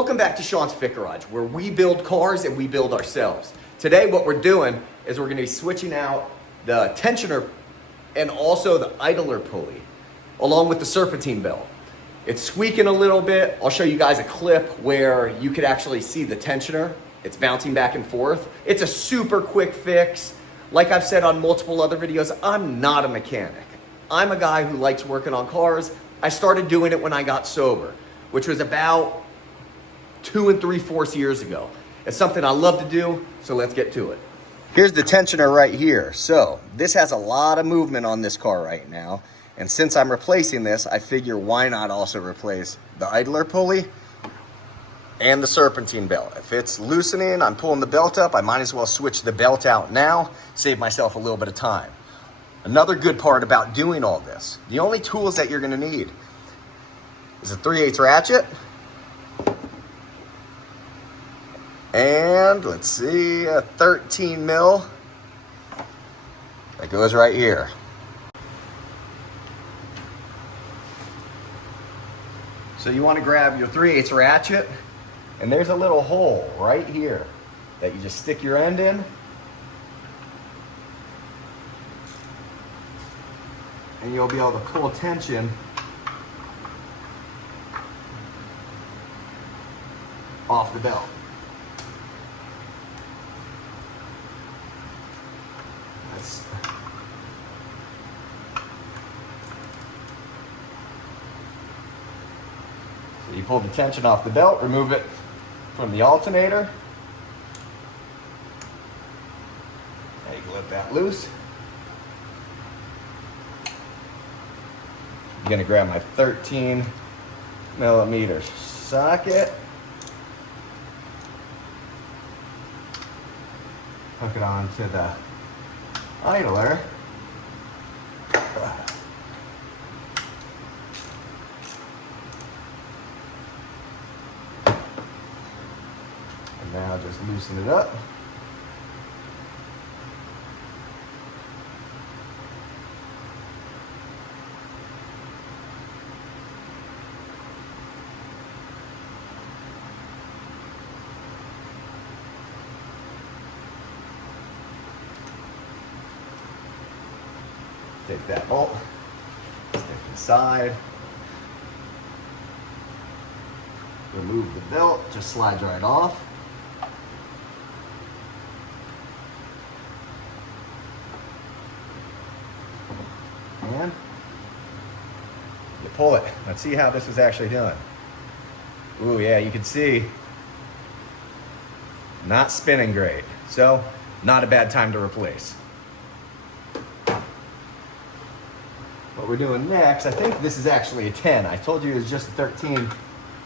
Welcome back to Sean's Fit Garage, where we build cars and we build ourselves. Today what we're doing is we're going to be switching out the tensioner and also the idler pulley, along with the serpentine belt. It's squeaking a little bit. I'll show you guys a clip where you could actually see the tensioner. It's bouncing back and forth. It's a super quick fix. Like I've said on multiple other videos, I'm not a mechanic. I'm a guy who likes working on cars. I started doing it when I got sober, which was about 2 3/4 years ago. It's something I love to do, so let's get to it. Here's the tensioner right here. So this has a lot of movement on this car right now. And since I'm replacing this, I figure why not also replace the idler pulley and the serpentine belt. If it's loosening, I'm pulling the belt up, I might as well switch the belt out now, save myself a little bit of time. Another good part about doing all this, the only tools that you're gonna need is a 3/8 ratchet, and let's see, a 13 mil that goes right here. So you want to grab your 3/8 ratchet, and there's a little hole right here that you just stick your end in, and you'll be able to pull tension off the belt. So you pull the tension off the belt, remove it from the alternator. Now you can let that loose. I'm gonna grab my 13 millimeter socket. Hook it on to the idler. And now just loosen it up. Take that bolt, stick inside, remove the belt, just slides right off. And you pull it. Let's see how this is actually done. Ooh, yeah, you can see not spinning great. So not a bad time to replace. What we're doing next, I think this is actually a 10. I told you it was just a 13,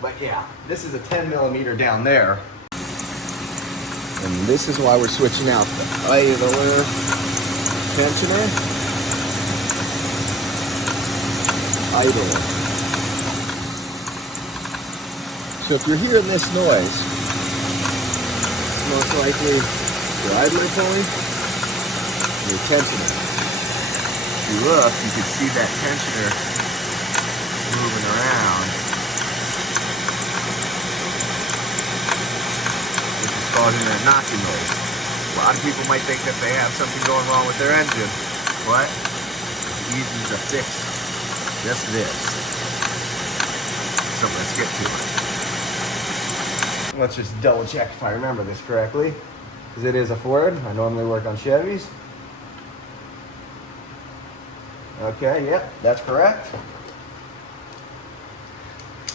but yeah, this is a 10 millimeter down there. And this is why we're switching out the idler tensioner. Idle. So if you're hearing this noise, most likely your idler pulley and your tensioner. If you look, you can see that tensioner moving around, which is causing that knocking noise. A lot of people might think that they have something going wrong with their engine, but it's easy to fix just this. So let's get to it. Let's just double check if I remember this correctly, because it is a Ford. I normally work on Chevys. Okay, yep, that's correct. So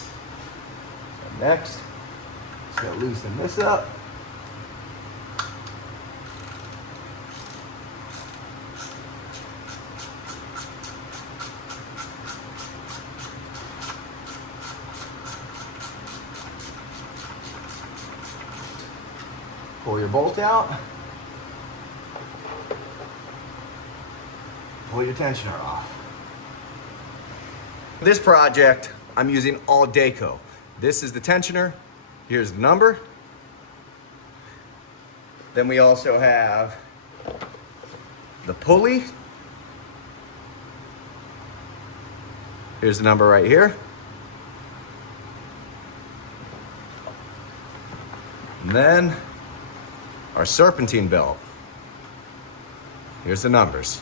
next, just gonna loosen this up. Pull your bolt out. Pull your tensioner off. For this project, I'm using all Dayco. This is the tensioner. Here's the number. Then we also have the pulley. Here's the number right here. And then our serpentine belt. Here's the numbers.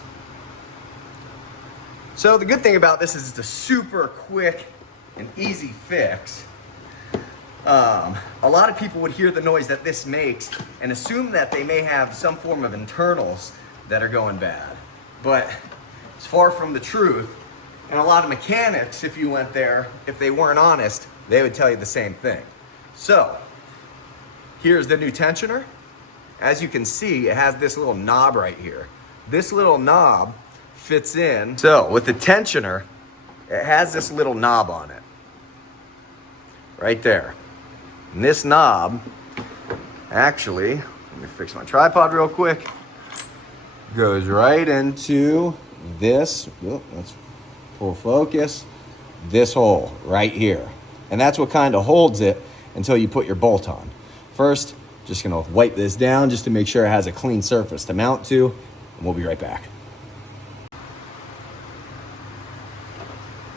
So the good thing about this is it's a super quick and easy fix. A lot of people would hear the noise that this makes and assume that they may have some form of internals that are going bad. But it's far from the truth. And a lot of mechanics, if you went there, if they weren't honest, they would tell you the same thing. So here's the new tensioner. As you can see, it has this little knob right here. This little knob fits in. So with the tensioner, it has this little knob on it. Right there. And this knob, actually, let me fix my tripod real quick, goes right into this, let's full focus, this hole right here. And that's what kind of holds it until you put your bolt on. First, just gonna wipe this down just to make sure it has a clean surface to mount to, and we'll be right back.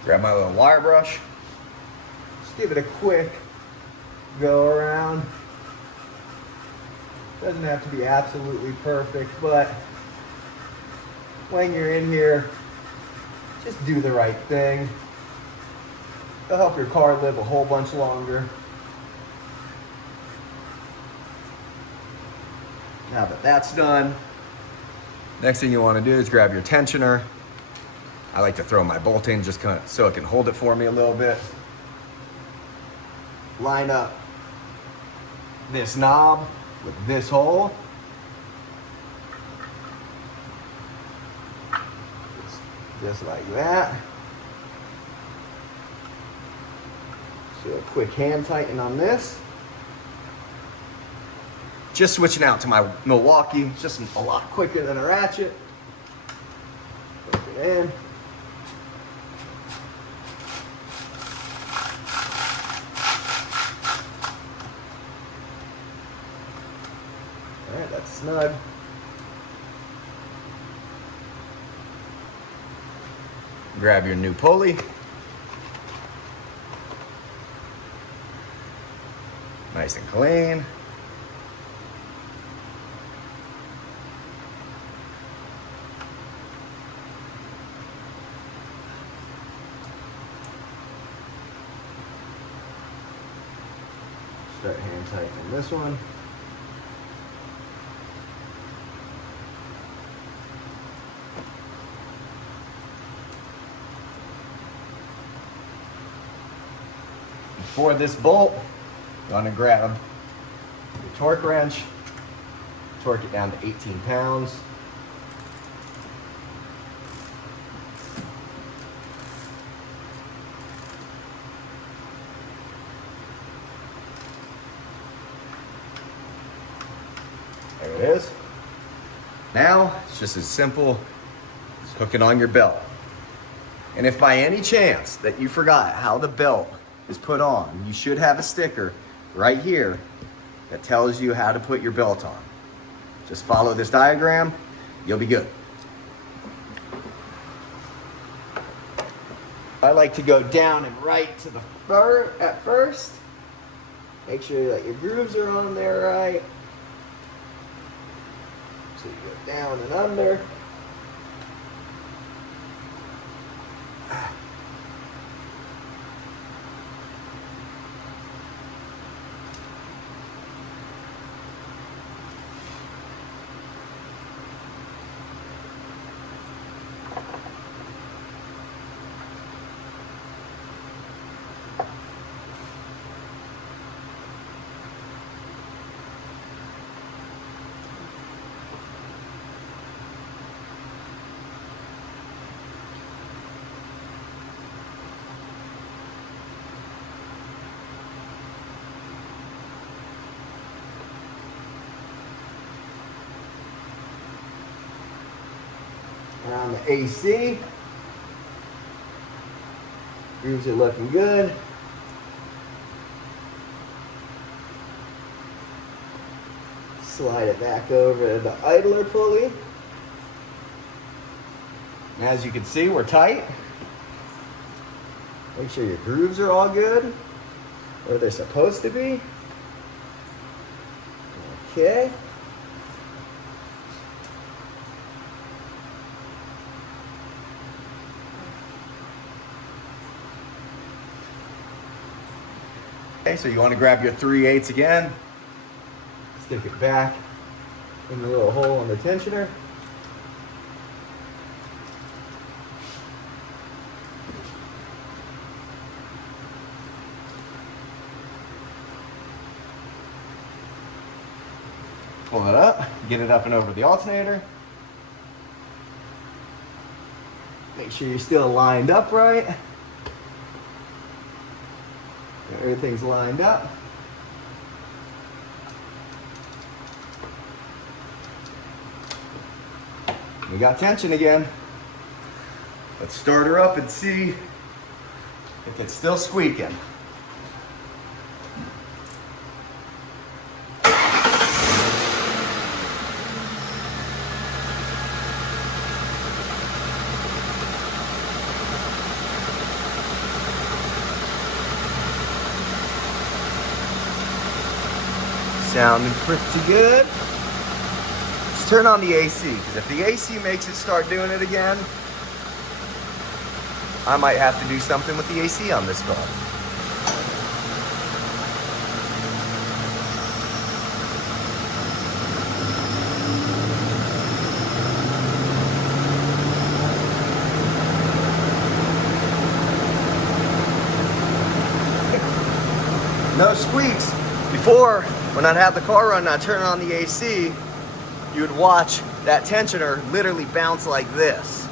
Grab my little wire brush, just give it a quick go around. Doesn't have to be absolutely perfect, but when you're in here, just do the right thing. It'll help your car live a whole bunch longer. Now that that's done, next thing you want to do is grab your tensioner. I like to throw my bolt in just so it can hold it for me a little bit. Line up this knob with this hole. Just like that. So a quick hand tighten on this. Just switching out to my Milwaukee, just a lot quicker than a ratchet. Put it in. All right, that's snug. Grab your new pulley. Nice and clean. Start hand tightening this one. For this bolt, I'm going to grab the torque wrench, torque it down to 18 pounds. There it is. Now, it's just as simple as hooking on your belt. And if by any chance that you forgot how the belt is put on, you should have a sticker right here that tells you how to put your belt on. Just follow this diagram, you'll be good. I like to go down and right to the fur at first. Make sure that your grooves are on there right. So you go down and under. And on the AC, grooves are looking good. Slide it back over to the idler pulley. And as you can see, we're tight. Make sure your grooves are all good, where they're supposed to be. Okay. Okay, so you want to grab your 3/8 again, stick it back in the little hole in the tensioner. Pull it up, get it up and over the alternator. Make sure you're still lined up right. Everything's lined up. We got tension again. Let's start her up and see if it's still squeaking. Sounding pretty good. Let's turn on the AC, because if the AC makes it start doing it again, I might have to do something with the AC on this car. No squeaks. Before, when I'd have the car run and I'd turn on the AC, you would watch that tensioner literally bounce like this.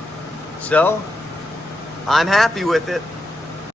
So, I'm happy with it.